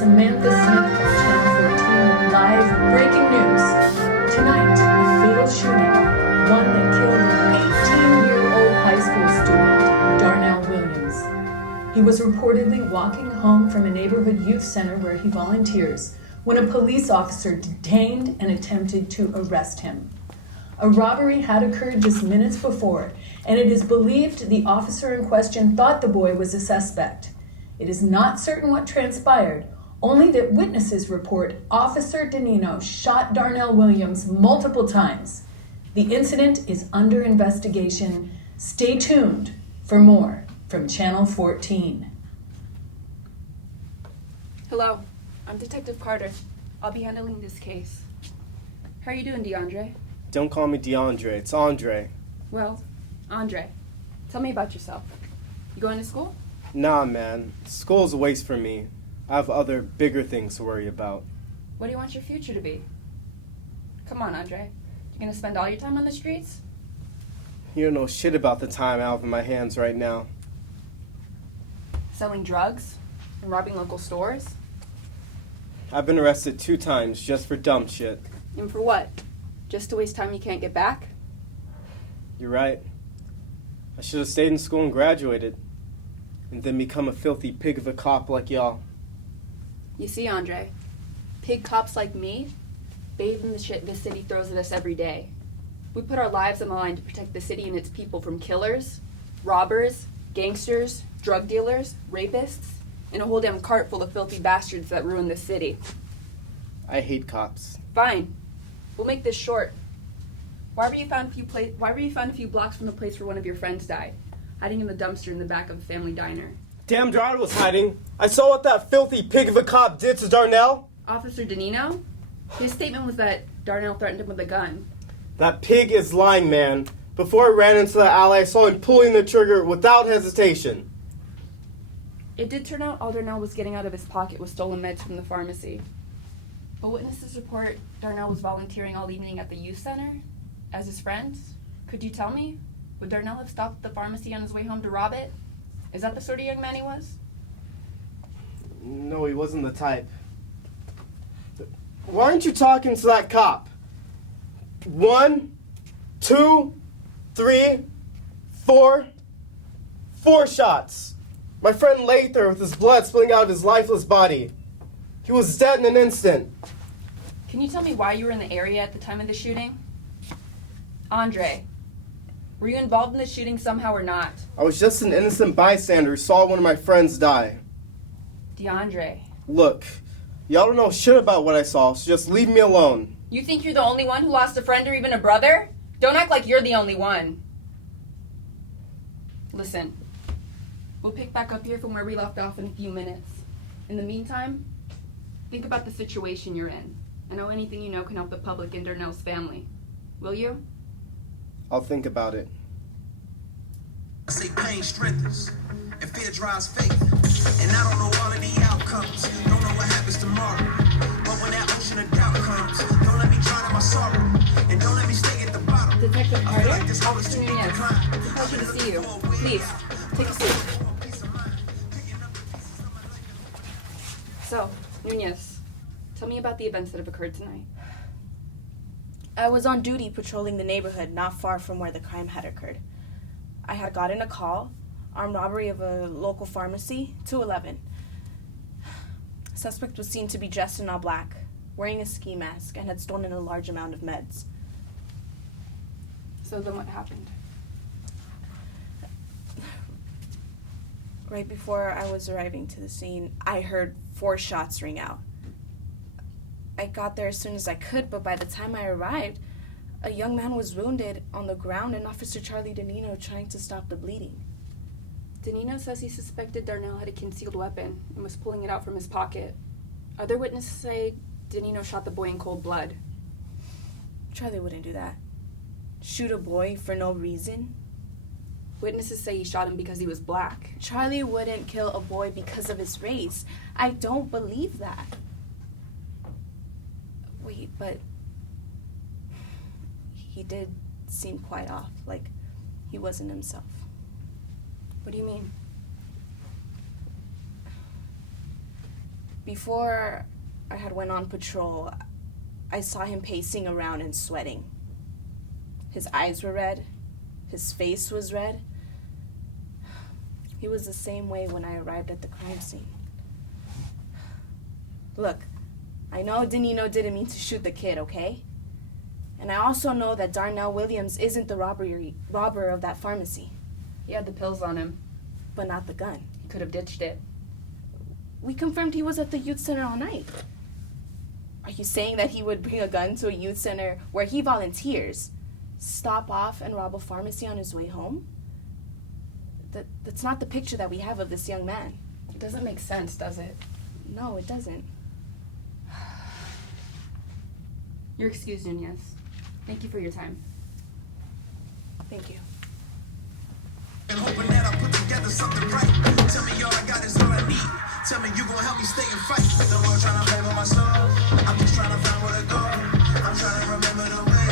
Samantha Smith from Channel 14 with live breaking news. Tonight, a fatal shooting, one that killed an 18-year-old high school student, Darnell Williams. He was reportedly walking home from a neighborhood youth center where he volunteers when a police officer detained and attempted to arrest him. A robbery had occurred just minutes before, and it is believed the officer in question thought the boy was a suspect. It is not certain what transpired, only that witnesses report Officer Denino shot Darnell Williams multiple times. The incident is under investigation. Stay tuned for more from Channel 14. Hello, I'm Detective Carter. I'll be handling this case. How are you doing, Deandre? Don't call me Deandre, it's Andre. Well, Andre, tell me about yourself. You going to school? Nah, man. School's a waste for me. I have other, bigger things to worry about. What do you want your future to be? Come on, Andre. You gonna spend all your time on the streets? You don't know shit about the time I have in my hands right now. Selling drugs? And robbing local stores? I've been arrested 2 times just for dumb shit. And for what? Just to waste time you can't get back? You're right. I should have stayed in school and graduated. And then become a filthy pig of a cop like y'all. You see, Andre, pig cops like me bathe in the shit this city throws at us every day. We put our lives on the line to protect the city and its people from killers, robbers, gangsters, drug dealers, rapists, and a whole damn cart full of filthy bastards that ruin this city. I hate cops. Fine. We'll make this short. Why were you found a few blocks from the place where one of your friends died? Hiding in the dumpster in the back of a family diner. Damn Darnell was hiding. I saw what that filthy pig of a cop did to Darnell. Officer Denino? His statement was that Darnell threatened him with a gun. That pig is lying, man. Before I ran into the alley, I saw him pulling the trigger without hesitation. It did turn out all Darnell was getting out of his pocket was stolen meds from the pharmacy. But witnesses report Darnell was volunteering all evening at the youth center as his friends. Could you tell me? Would Darnell have stopped at the pharmacy on his way home to rob it? Is that the sort of young man he was? No, he wasn't the type. Why aren't you talking to that cop? 1, 2, 3, 4. 4 shots. My friend lay there with his blood spilling out of his lifeless body. He was dead in an instant. Can you tell me why you were in the area at the time of the shooting? Andre, were you involved in the shooting somehow or not? I was just an innocent bystander who saw one of my friends die. Deandre. Look, y'all don't know shit about what I saw, so just leave me alone. You think you're the only one who lost a friend or even a brother? Don't act like you're the only one. Listen, we'll pick back up here from where we left off in a few minutes. In the meantime, think about the situation you're in. I know anything you know can help the public and Darnell's family. Will you? I'll think about it. I say pain strengthens, and fear drives faith. And I don't know all of the outcomes, don't know what happens tomorrow. But when that ocean of doubt comes, don't let me drown in my sorrow, and don't let me stay at the bottom. Detective Carter, like this Officer Nuñez, it's a pleasure to see you. Please, take a seat. So, Nuñez, tell me about the events that have occurred tonight. I was on duty patrolling the neighborhood not far from where the crime had occurred. I had gotten a call, armed robbery of a local pharmacy, 211. Suspect was seen to be dressed in all black, wearing a ski mask, and had stolen a large amount of meds. So then what happened? Right before I was arriving to the scene, I heard 4 shots ring out. I got there as soon as I could, but by the time I arrived, a young man was wounded on the ground and Officer Charlie Denino trying to stop the bleeding. Denino says he suspected Darnell had a concealed weapon and was pulling it out from his pocket. Other witnesses say Denino shot the boy in cold blood. Charlie wouldn't do that. Shoot a boy for no reason? Witnesses say he shot him because he was black. Charlie wouldn't kill a boy because of his race. I don't believe that. Wait, but he did seem quite off, like he wasn't himself. What do you mean? Before I had went on patrol, I saw him pacing around and sweating. His eyes were red. His face was red. He was the same way when I arrived at the crime scene. Look, I know Denino didn't mean to shoot the kid, okay? And I also know that Darnell Williams isn't the robber of that pharmacy. He had the pills on him. But not the gun. He could have ditched it. We confirmed he was at the youth center all night. Are you saying that he would bring a gun to a youth center where he volunteers, stop off and rob a pharmacy on his way home? That's not the picture that we have of this young man. It doesn't make sense, does it? No, it doesn't. You're excused, Nuñez. Thank you for your time. Thank you. And hoping that I put together something right. Tell me all I got is all I need. Tell me you gonna help me stay and fight. The world trying to play with my soul. I'm just trying to find where to go. I'm trying to remember the way.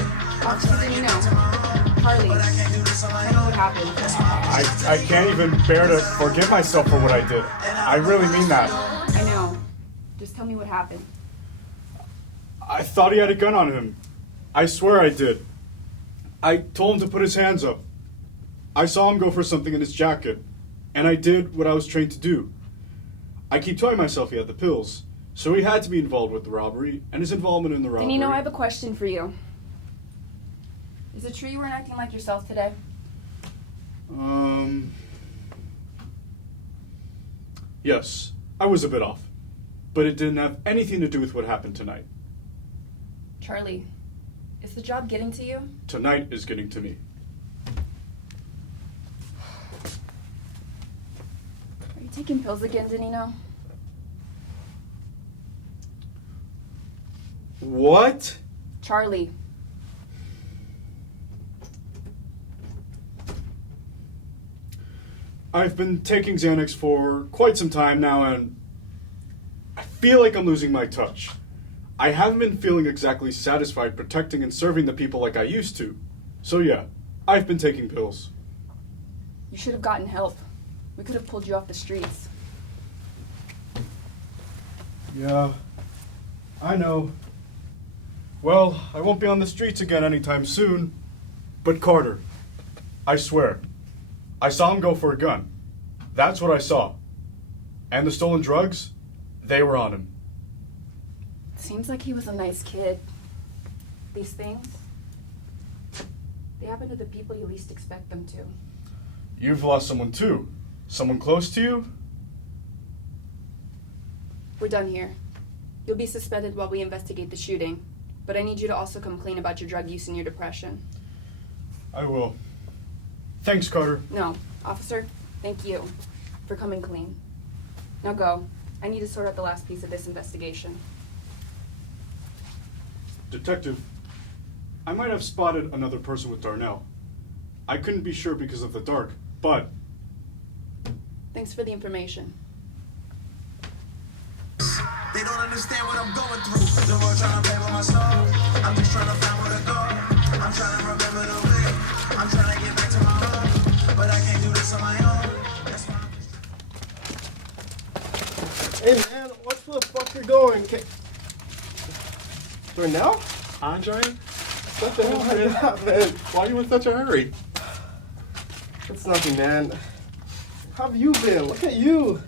I'm trying to get back to my home. Harley, But I can't do this on my tell me own. what happened. I can't even bear to forgive myself for what I did. I really mean that. I know. Just tell me what happened. I thought he had a gun on him. I swear I did. I told him to put his hands up. I saw him go for something in his jacket, and I did what I was trained to do. I keep telling myself he had the pills, so he had to be involved with the robbery, and his involvement in the robbery. Denino, I have a question for you. Is it true you weren't acting like yourself today? Yes, I was a bit off, but it didn't have anything to do with what happened tonight. Charlie, is the job getting to you? Tonight is getting to me. Are you taking pills again, Denino? What? Charlie. I've been taking Xanax for quite some time now, and I feel like I'm losing my touch. I haven't been feeling exactly satisfied protecting and serving the people like I used to. So yeah, I've been taking pills. You should have gotten help. We could have pulled you off the streets. Yeah, I know. Well, I won't be on the streets again anytime soon. But Carter, I swear, I saw him go for a gun. That's what I saw. And the stolen drugs, they were on him. Seems like he was a nice kid. These things, they happen to the people you least expect them to. You've lost someone too. Someone close to you? We're done here. You'll be suspended while we investigate the shooting, but I need you to also come clean about your drug use and your depression. I will. Thanks, Carter. No, officer, thank you for coming clean. Now go. I need to sort out the last piece of this investigation. Detective, I might have spotted another person with Darnell. I couldn't be sure because of the dark, but... Thanks for the information. They don't understand what I'm going through. The world trying to play with my soul. I'm just trying to find where to go. I'm trying to remember the way. I'm trying to get back to my home. But I can't do this on my own. That's why I'm just... Hey man, what's the fuck you're going? Darnell? Andre? What the hell, man? Man, Why are you in such a hurry? it's nothing, man. How have you been? Look at you.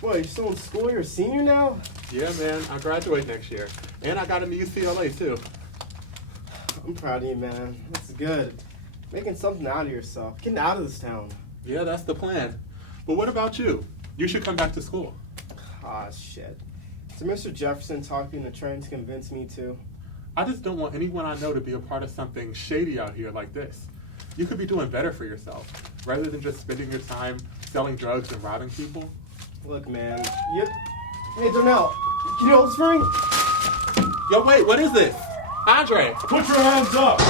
What, you're still in school? You're a senior now? Yeah, man. I graduate next year. And I got into UCLA, too. I'm proud of you, man. That's good. Making something out of yourself. Getting out of this town. Yeah, that's the plan. But what about you? You should come back to school. Ah, shit. So Mr. Jefferson talked me into trying to convince me to. I just don't want anyone I know to be a part of something shady out here like this. You could be doing better for yourself, rather than just spending your time selling drugs and robbing people. Look, man. Hey, Darnell. Can you hold this for me? Yo, wait, what is this? Andre! Put your hands up!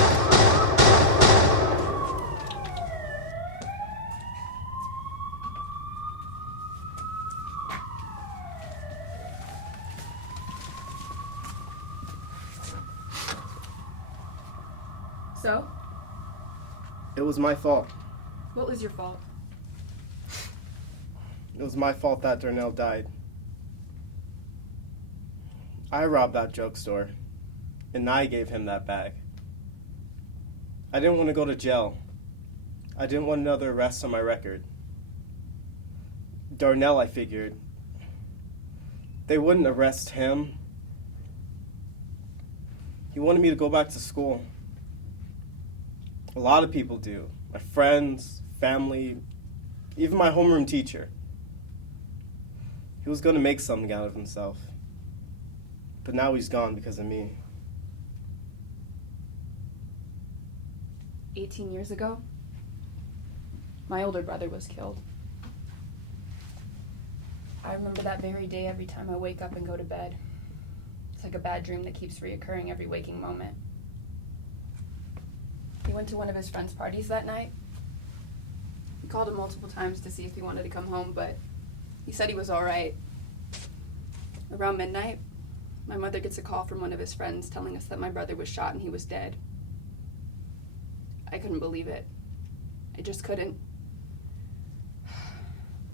So, It was my fault. what was your fault? It was my fault that Darnell died. I robbed that drugstore, and I gave him that bag. I didn't want to go to jail. I didn't want another arrest on my record. Darnell, I figured, they wouldn't arrest him. He wanted me to go back to school. A lot of people do. My friends, family, even my homeroom teacher. He was going to make something out of himself. But now he's gone because of me. 18 years ago, my older brother was killed. I remember that very day every time I wake up and go to bed. It's like a bad dream that keeps reoccurring every waking moment. He went to one of his friend's parties that night. We called him multiple times to see if he wanted to come home, but he said he was all right. Around midnight, my mother gets a call from one of his friends telling us that my brother was shot and he was dead. I couldn't believe it. I just couldn't.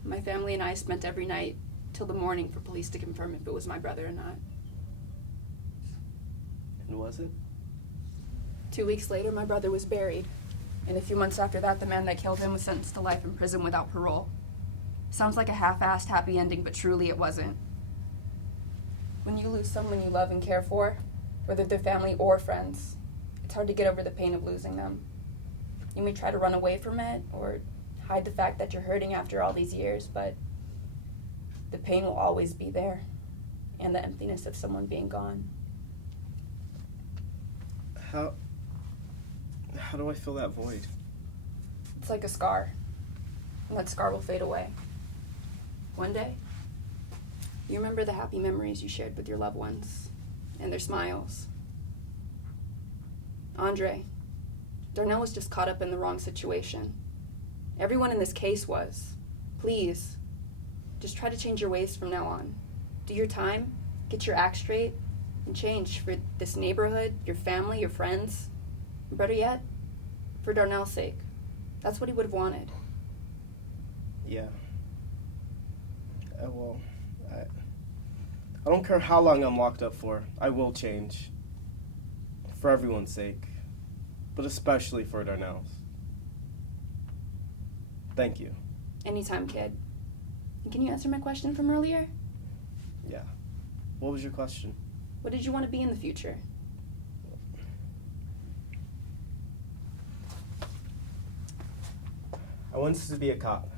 My family and I spent every night till the morning for police to confirm if it was my brother or not. And was it? 2 weeks later, my brother was buried. And a few months after that, the man that killed him was sentenced to life in prison without parole. Sounds like a half-assed happy ending, but truly it wasn't. When you lose someone you love and care for, whether they're family or friends, it's hard to get over the pain of losing them. You may try to run away from it or hide the fact that you're hurting after all these years, but the pain will always be there, and the emptiness of someone being gone. How do I fill that void? It's like a scar, and that scar will fade away. One day, you remember the happy memories you shared with your loved ones, and their smiles. Andre, Darnell was just caught up in the wrong situation. Everyone in this case was. Please, just try to change your ways from now on. Do your time, get your act straight, and change for this neighborhood, your family, your friends, and better yet, for Darnell's sake. That's what he would have wanted. Yeah. Well, I don't care how long I'm locked up for. I will change. For everyone's sake. But especially for Darnell's. Thank you. Anytime, kid. And can you answer my question from earlier? Yeah. What was your question? What did you want to be in the future? I wanted to be a cop.